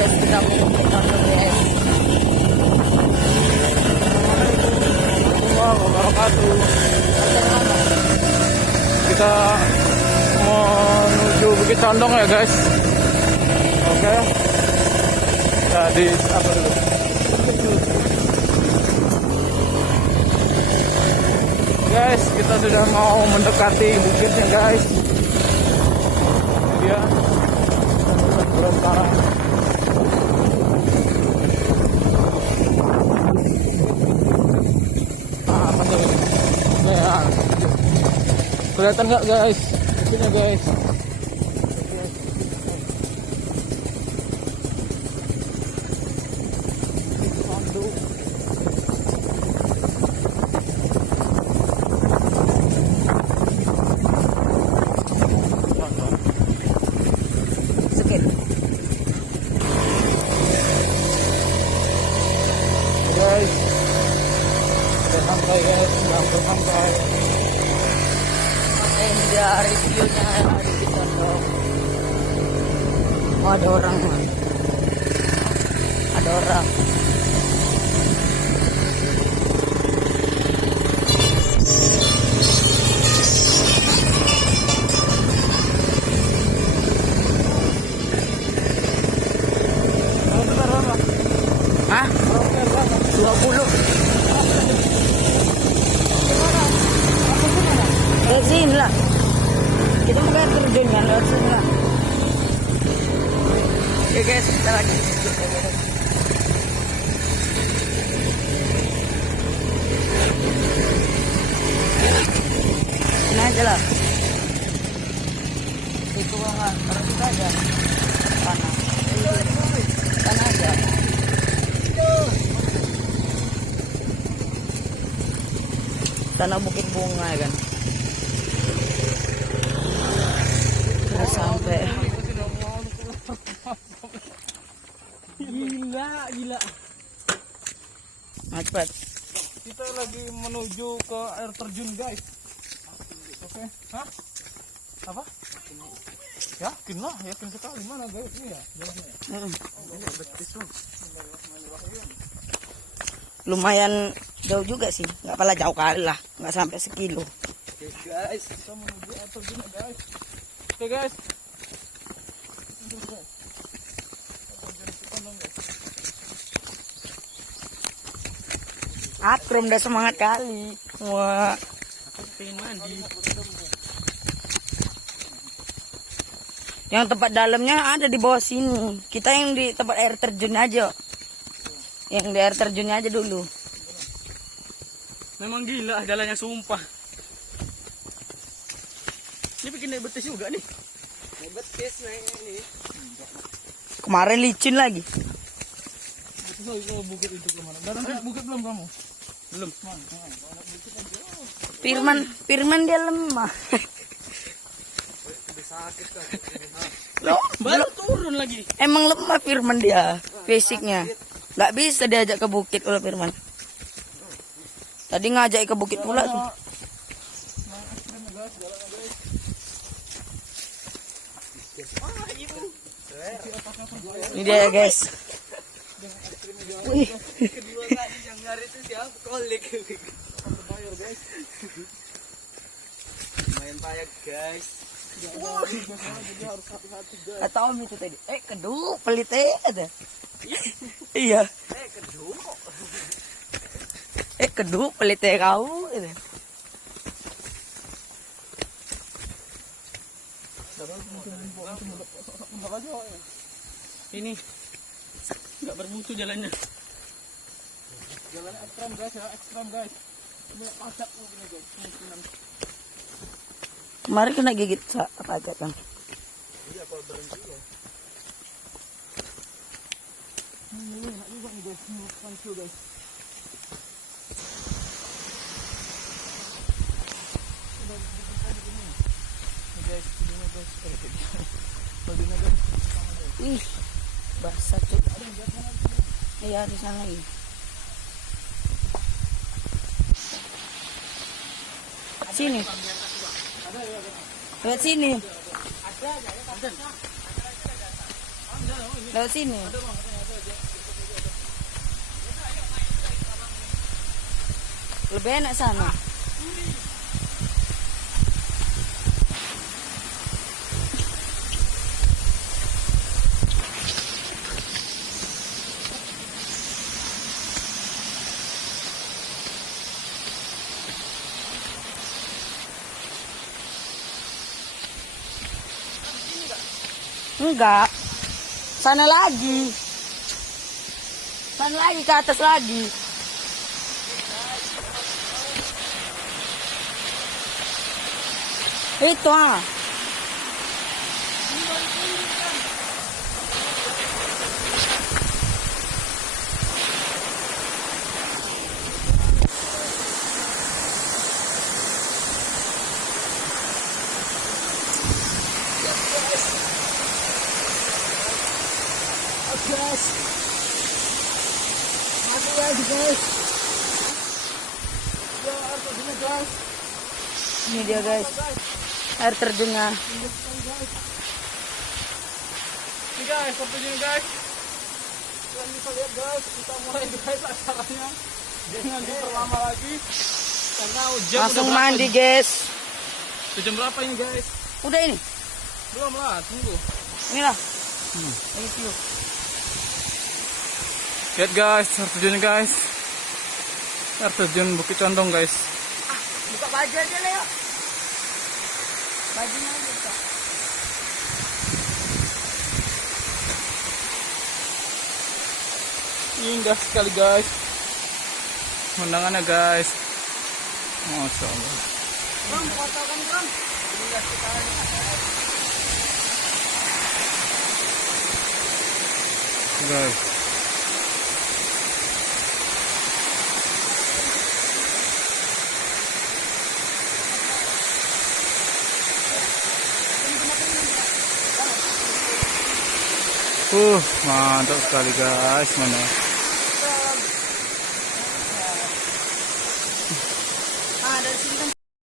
guys, kita mau guys. Wabarakatuh. Kita menuju Bukit Condong ya guys. Oke. Jadi apa dulu? Guys, kita sudah mau mendekati bukitnya guys. Ini dia. Belum sekarang. Apa tuh? Ya. Kelihatan nggak guys? Bukitnya guys. Guys, udah sampai guys, udah sampai. Ini dia reviewnya hari kita dong. Oh, ada orang. Ada orang. Hah? 20. Lewat sini lah. Kita mau ke terjun kan, lewat sini lah. Oke guys, kita lagi. Sini aja lah. Itu banget, terus kita aja. Panas. Sana aja. Tanah Bukit Bunga ya kan. Sudah sampai. Gila. Macet. Kita lagi menuju ke air terjun guys. Oke. Hah? Apa? Yakin lah, yakin sekali. Mana guys? Ini ya jalannya. Lumayan jauh juga sih, nggak pala jauh kali lah, nggak sampai sekilo. Oke guys, kita menuju air terjun guys. Oke guys. Akrom udah semangat kali. Wah, aku pengen mandi. Yang tempat dalamnya ada di bawah sini. Kita yang di tempat air terjun aja. Yang di air terjunnya aja dulu. Memang gila jalannya sumpah. Ini bikin naik betis juga nih. Naik betis naiknya ini. Kemarin licin lagi. Betis lagi ke bukit itu kemana? Datang ke bukit belum kamu? Belum. Firman dia lemah. Sakit kan. Loh, Baru turun lagi. emang lemah Firman dia, fisiknya. Nggak bisa diajak ke bukit oleh Firman. Tadi ngajak ke bukit pula tuh. Ini dia guys. Wih. Kedua kali yang nyari itu siapa? Kolik. Main payah guys. Jadi harus hati-hati guys. Atau om itu tadi. Kedua pelit ada. Iya. Kedua pelit kau. Ini nggak bermutu jalannya. Jalannya ekstrem guys ya, ekstrem guys. Ini pajak begini guys. Kemarin kena gigit apa aja kan? Iya kalau berhenti ya. Ini enak juga nih guys, ini guys. Guys, ini guys. Ih, basah tuh. Iya di sana lagi. Sini. Lewat sini. Ada. Lewat sini. Lebih enak sana. Enggak. Sana lagi. Sana lagi ke atas lagi. Itu ah. Guys. Mati lagi guys. Ya, air terjunnya guys. Ini dia guys. Air terjunnya. Ini guys, air terjun guys. Kalian bisa lihat guys, kita mulai guys acaranya. Jangan diperlama lagi. Karena jam Langsung udah berapa mandi ini? guys. Jam berapa ini guys? Udah ini. Belum lah, tunggu. Inilah. Lagi tiup. Lihat guys, air terjun guys. Air terjun Bukit Condong guys. Buka baju aja Leo. Bajunya aja buka. Indah sekali guys. Pemandangannya guys. Masya Allah. Bang, foto kan bang. Indah sekali. Guys. Mantap sekali guys, mana? Ah, dari sini kan